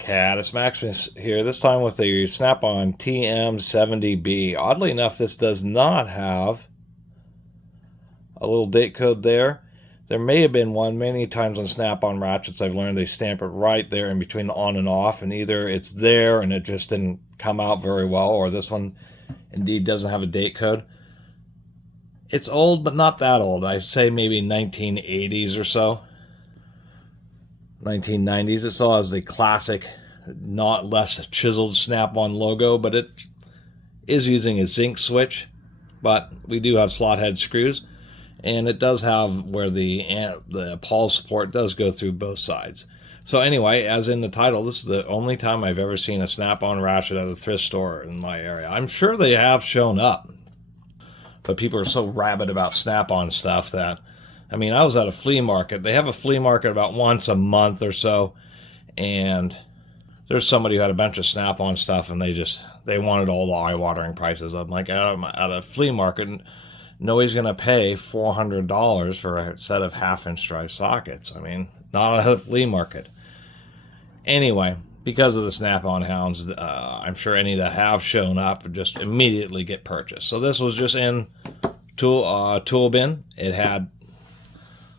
Catus, Maximus here, this time with a Snap-on TM70B. Oddly enough, this does not have a little date code there. There may have been one. Many times on Snap-on ratchets, I've learned they stamp it right there in between the on and off, and either it's there and it just didn't come out very well, or this one indeed doesn't have a date code. It's old, but not that old. I'd say maybe 1980s or so. 1990s. It still has the classic, not less chiseled Snap-on logo, but it is using a zinc switch. But we do have slot head screws, and it does have where the pawl support does go through both sides. So anyway, as in the title, this is the only time I've ever seen a Snap-on ratchet at a thrift store in my area. I'm sure they have shown up, but people are so rabid about Snap-on stuff that, I mean, I was at a flea market. They have a flea market about once a month or so, and there's somebody who had a bunch of Snap-on stuff, and they wanted all the eye-watering prices. I'm like, at a flea market, nobody's going to pay $400 for a set of half-inch drive sockets. I mean, not at a flea market. Anyway, because of the Snap-on hounds, I'm sure any that have shown up just immediately get purchased. So this was just in tool bin. It had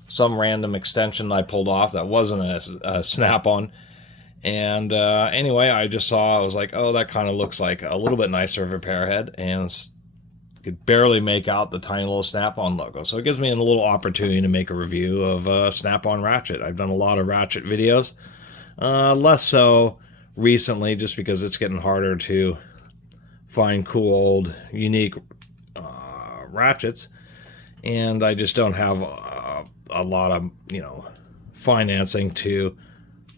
some random extension I pulled off that wasn't a Snap-on. And anyway, I just saw, I was like, oh, that kind of looks like a little bit nicer of a pair head, and could barely make out the tiny little Snap-on logo. So it gives me a little opportunity to make a review of a Snap-on ratchet. I've done a lot of ratchet videos, less so recently just because it's getting harder to find cool, old, unique ratchets, and I just don't have a lot of, financing to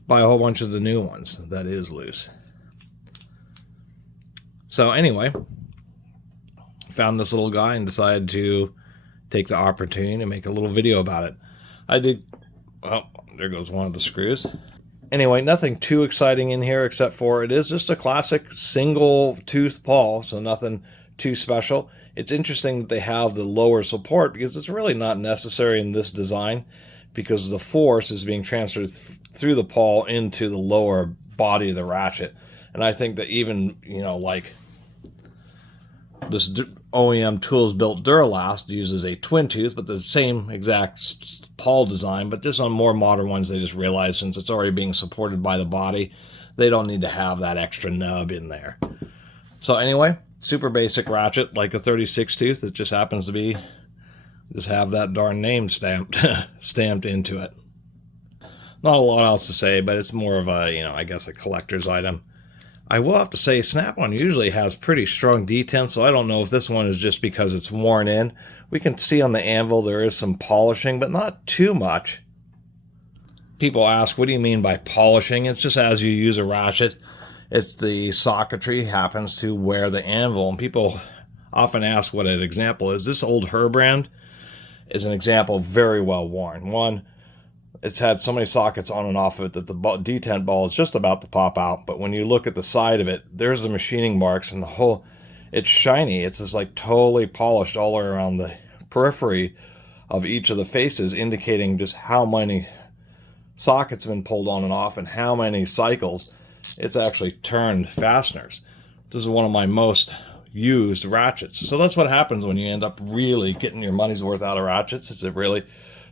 buy a whole bunch of the new ones that is loose. So anyway, found this little guy and decided to take the opportunity to make a little video about it. I did, well, there goes one of the screws. Anyway, nothing too exciting in here except for it is just a classic single tooth pawl, so nothing too special. It's interesting that they have the lower support because it's really not necessary in this design, because the force is being transferred through the pawl into the lower body of the ratchet. And I think that even, like this OEM Tools built Duralast uses a twin tooth, but the same exact pawl design, but just on more modern ones, they just realize since it's already being supported by the body, they don't need to have that extra nub in there. So anyway, super basic ratchet, like a 36 tooth. It just happens to just have that darn name stamped into it. Not a lot else to say, but it's more of a, I guess a collector's item. I will have to say Snap-on usually has pretty strong detent, so I don't know if this one is just because it's worn in. We can see on the anvil there is some polishing, but not too much. People ask, what do you mean by polishing? It's just as you use a ratchet, it's the socketry happens to wear the anvil, and people often ask what an example is. This old Herbrand is an example very well worn. One, it's had so many sockets on and off of it that the detent ball is just about to pop out. But when you look at the side of it, there's the machining marks, and it's shiny. It's just like totally polished all around the periphery of each of the faces, indicating just how many sockets have been pulled on and off and how many cycles it's actually turned fasteners. This is one of my most used ratchets. So that's what happens when you end up really getting your money's worth out of ratchets, is it really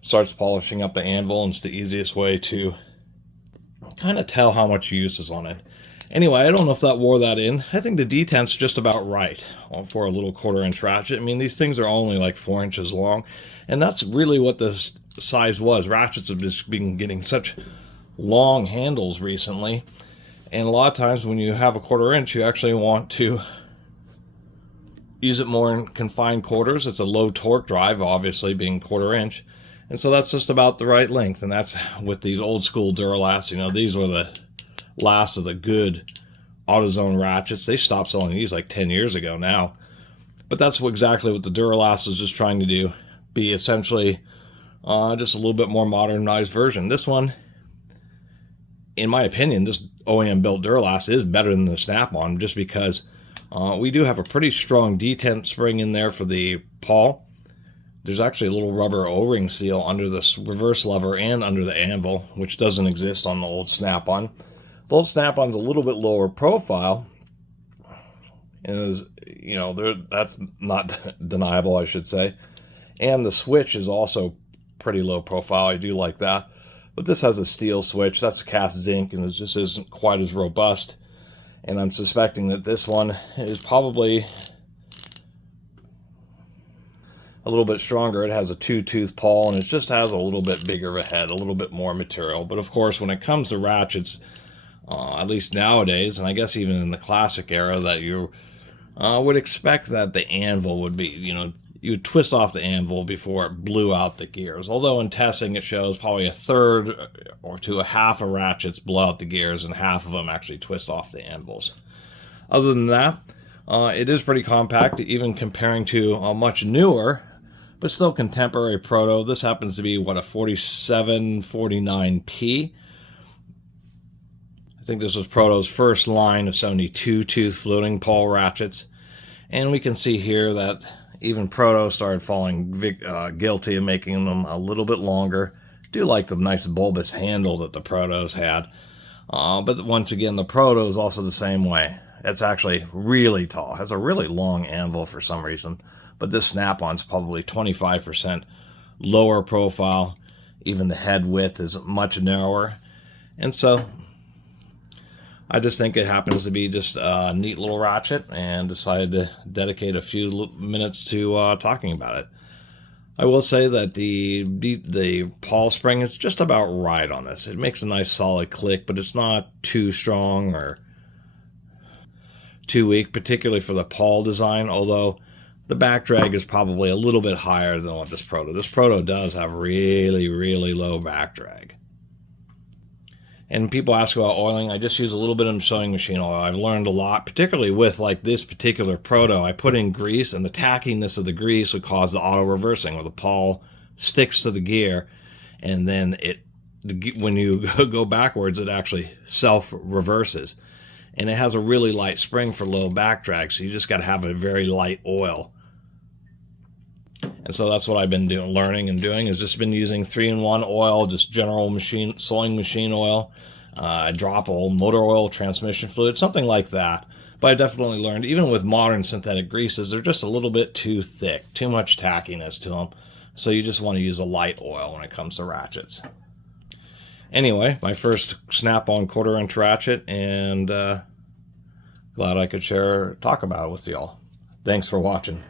starts polishing up the anvil, and it's the easiest way to kind of tell how much use is on it. Anyway, I don't know if that wore that in. I think the detent's just about right for a little 1/4-inch ratchet. I mean, these things are only like 4 inches long, and that's really what this size was. Ratchets have just been getting such long handles recently, and a lot of times when you have a 1/4-inch, you actually want to use it more in confined quarters. It's a low torque drive, obviously, being 1/4-inch. And so that's just about the right length. And that's with these old school Duralast. These were the last of the good AutoZone ratchets. They stopped selling these like 10 years ago now. But that's exactly what the Duralast was just trying to do. Be essentially just a little bit more modernized version. This one, in my opinion, this OEM built Duralast is better than the Snap-on, just because we do have a pretty strong detent spring in there for the pawl. There's actually a little rubber O-ring seal under this reverse lever and under the anvil, which doesn't exist on the old Snap-on. Those snap-ons a little bit lower profile, is, you know, that's not deniable, I should say. And the switch is also pretty low profile. I do like that. But this has a steel switch. That's a cast zinc, and it just isn't quite as robust. And I'm suspecting that this one is probably a little bit stronger. It has a 2-tooth pawl, and it just has a little bit bigger of a head, a little bit more material. But of course, when it comes to ratchets, at least nowadays, and I guess even in the classic era, that you would expect that the anvil would be, you know, you would twist off the anvil before it blew out the gears. Although in testing it shows probably a third or to a half of ratchets blow out the gears, and half of them actually twist off the anvils. Other than that, it is pretty compact, even comparing to a much newer but still contemporary Proto. This happens to be, what, a 4749P. I think this was Proto's first line of 72-tooth floating pawl ratchets. And we can see here that even Proto started falling guilty of making them a little bit longer. I do like the nice bulbous handle that the Protos had. But once again, the Proto is also the same way. It's actually really tall. It has a really long anvil for some reason. But this snap-on's probably 25% lower profile. Even the head width is much narrower. And so I just think it happens to be just a neat little ratchet, and decided to dedicate a few minutes to talking about it. I will say that the pawl spring is just about right on this. It makes a nice solid click, but it's not too strong or too weak, particularly for the pawl design, although the back drag is probably a little bit higher than what this Proto. This Proto does have really, really low back drag. And people ask about oiling. I just use a little bit of sewing machine oil. I've learned a lot, particularly with like this particular Proto. I put in grease, and the tackiness of the grease would cause the auto reversing, where the pawl sticks to the gear, and then when you go backwards, it actually self reverses. And it has a really light spring for low back drag, so you just got to have a very light oil. And so that's what I've been learning and doing, is just been using 3-in-1 oil, just general sewing machine oil, drop oil, motor oil, transmission fluid, something like that. But I definitely learned, even with modern synthetic greases, they're just a little bit too thick, too much tackiness to them. So you just want to use a light oil when it comes to ratchets. Anyway, my first snap-on 1/4-inch ratchet, and glad I could talk about it with y'all. Thanks for watching.